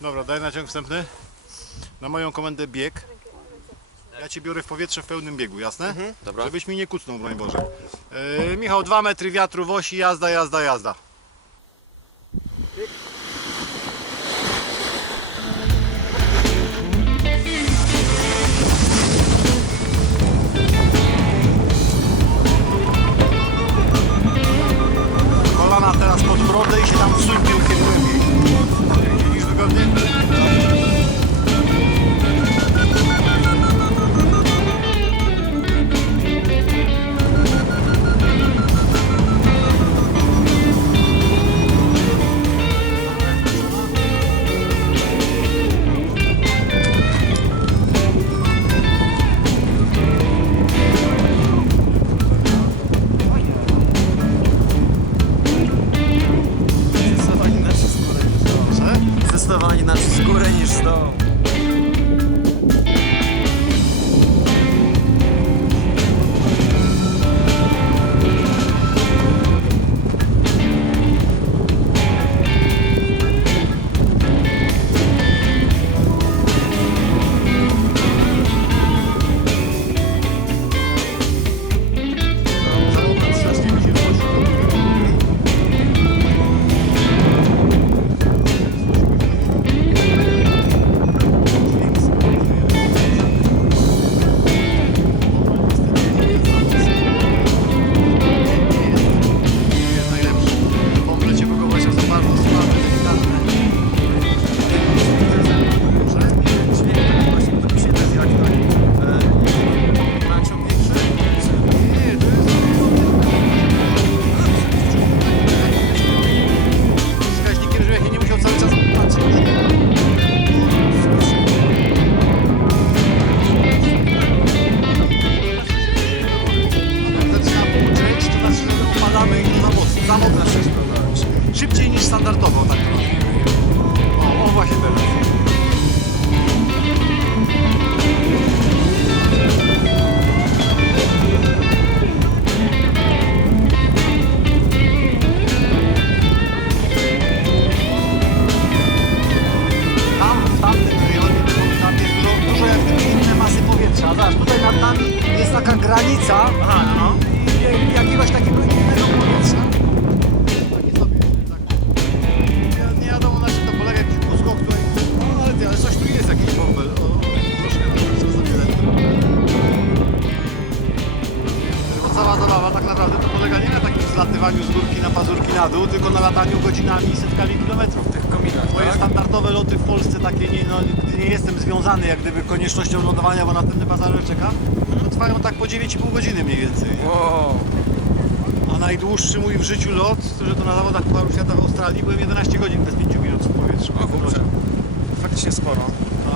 Dobra, daj naciąg wstępny. Na moją komendę bieg. Ja cię biorę w powietrze w pełnym biegu, jasne? dobra. Żebyś mi nie kucnął, broń Boże. Yy, Michał, dwa metry wiatru w osi, jazda, jazda, jazda. Proszę. Zdecydowanie inaczej z góry niż z dołu. Szybciej niż standardowo, tak nazwijmy. O, właśnie. Tam, w tamtym rejonie, tam jest dużo, dużo jak gdyby inne masy powietrza. Zobacz, tutaj nad nami jest taka granica no. Cała zabawa tak naprawdę to polega nie na takim zlatywaniu z górki na pazurki na dół, tylko na lataniu godzinami i setkami kilometrów. W tych kominach, Moje tak? standardowe loty w Polsce takie, nie, no, gdy nie jestem związany jak gdyby koniecznością lądowania, bo następny pasażer czeka, to trwają tak po 9,5 godziny mniej więcej. Wow. A najdłuższy mój w życiu lot, że to na zawodach Pucharu Świata w Australii, byłem 11 godzin bez 5 minut w powietrzu. O kurczę. Faktycznie sporo.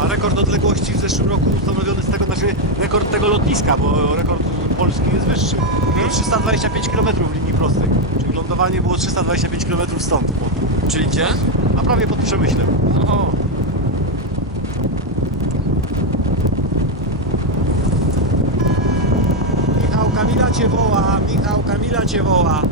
A rekord odległości w zeszłym roku ustanowiony z tego, znaczy rekord tego lotniska, bo rekord polski jest wyższy. To 325 km w linii prostej. Czyli lądowanie było 325 km stąd. Czyli gdzie? A prawie pod Przemyślem. O. Michał Kamila cię woła, Michał Kamila cię woła.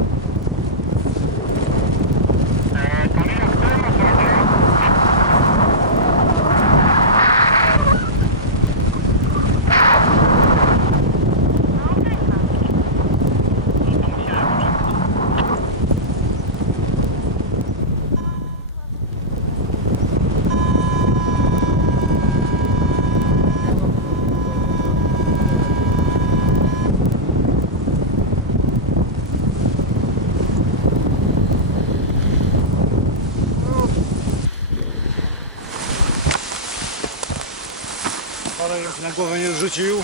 Ale już na głowę nie zrzucił.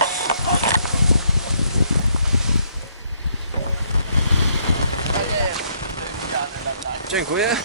Dziękuję.